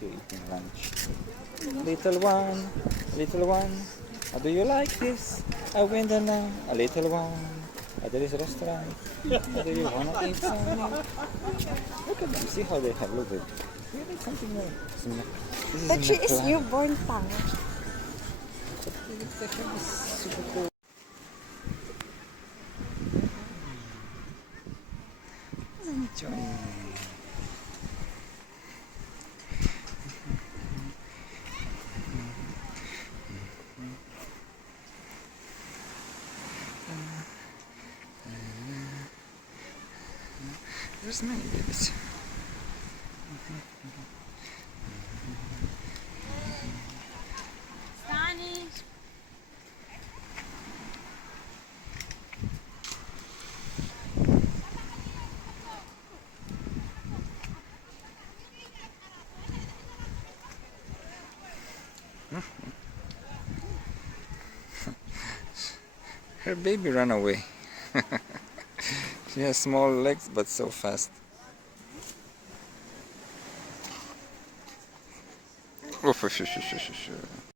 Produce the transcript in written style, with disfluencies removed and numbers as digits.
here eating lunch. Little one, do you like this? I went there now, a little one. There is a restaurant. Do you want to eat some? Look at them, see how they have, look at it. We need something more. This is But she is McLaren. newborn pa. But the head is super cool. Enjoying. There's many babies. Sunny. Her baby ran away. She has small legs but so fast. Oh,